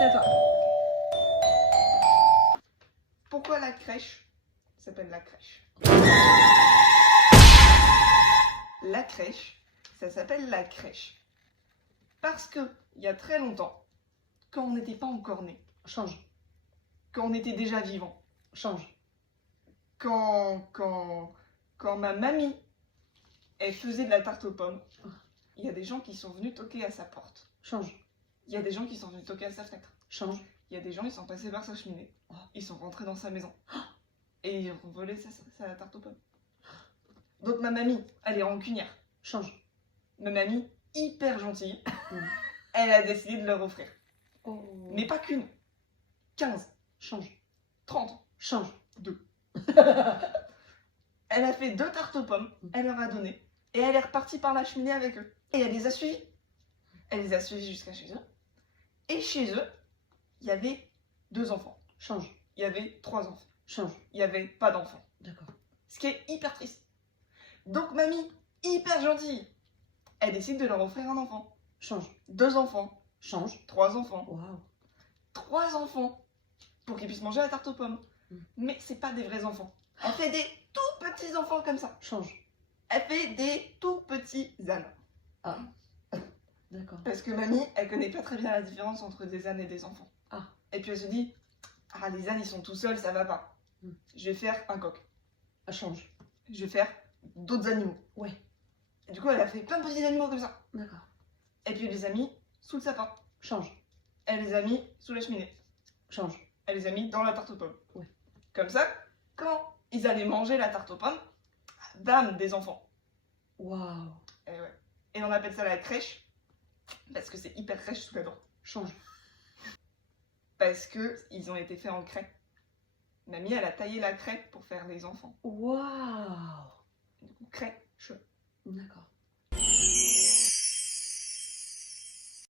c'est à toi. Pourquoi la crèche s'appelle la crèche? La crèche, ça s'appelle la crèche. Parce que, il y a très longtemps, quand on n'était pas encore né, Change. quand on était déjà vivant, Change. quand ma mamie, elle faisait de la tarte aux pommes, il y a des gens qui sont venus toquer à sa porte. Change. Il y a des gens qui sont venus toquer à sa fenêtre. Change. Il y a des gens, ils sont passés par sa cheminée. Ils sont rentrés dans sa maison. Et ils ont volé sa tarte aux pommes. Donc ma mamie, elle est rancunière. Change. Ma mamie, hyper gentille, Mm. elle a décidé de leur offrir. Oh. Mais pas qu'une. 15, Change. 30, Change. 2. Elle a fait 2 tartes aux pommes, elle leur a donné. Et elle est repartie par la cheminée avec eux. Et elle les a suivis. Elle les a suivis jusqu'à chez eux. Et chez eux, il y avait 2 enfants. Change. Il y avait 3 enfants. Change. Il n'y avait pas d'enfants. D'accord. Ce qui est hyper triste. Donc mamie, hyper gentille, elle décide de leur offrir un enfant. Change. 2 enfants. Change. 3 enfants. Waouh. 3 enfants. Pour qu'ils puissent manger la tarte aux pommes. Mm. Mais c'est pas des vrais enfants. Elle fait des tout petits enfants comme ça. Change. Elle fait des tout petits ânes. Ah. D'accord. Parce que mamie, elle connaît pas très bien la différence entre des ânes et des enfants. Ah. Et puis elle se dit, ah les ânes ils sont tout seuls, ça va pas. Mm. Je vais faire un coq. Ah, change. Je vais faire d'autres animaux. Ouais. Et du coup elle a fait plein de petits animaux comme ça. D'accord. Et puis elle les a mis sous le sapin. Change. Elle les a mis sous la cheminée. Change. Elle les a mis dans la tarte aux pommes. Ouais. Comme ça, quand ils allaient manger la tarte aux pommes, bam, des enfants. Waouh. Et ouais. Et on appelle ça la crèche, parce que c'est hyper crèche sous la dent. Change. Parce que ils ont été faits en craie. Mamie, elle a taillé la craie pour faire les enfants. Waouh. Du coup, crèche. D'accord.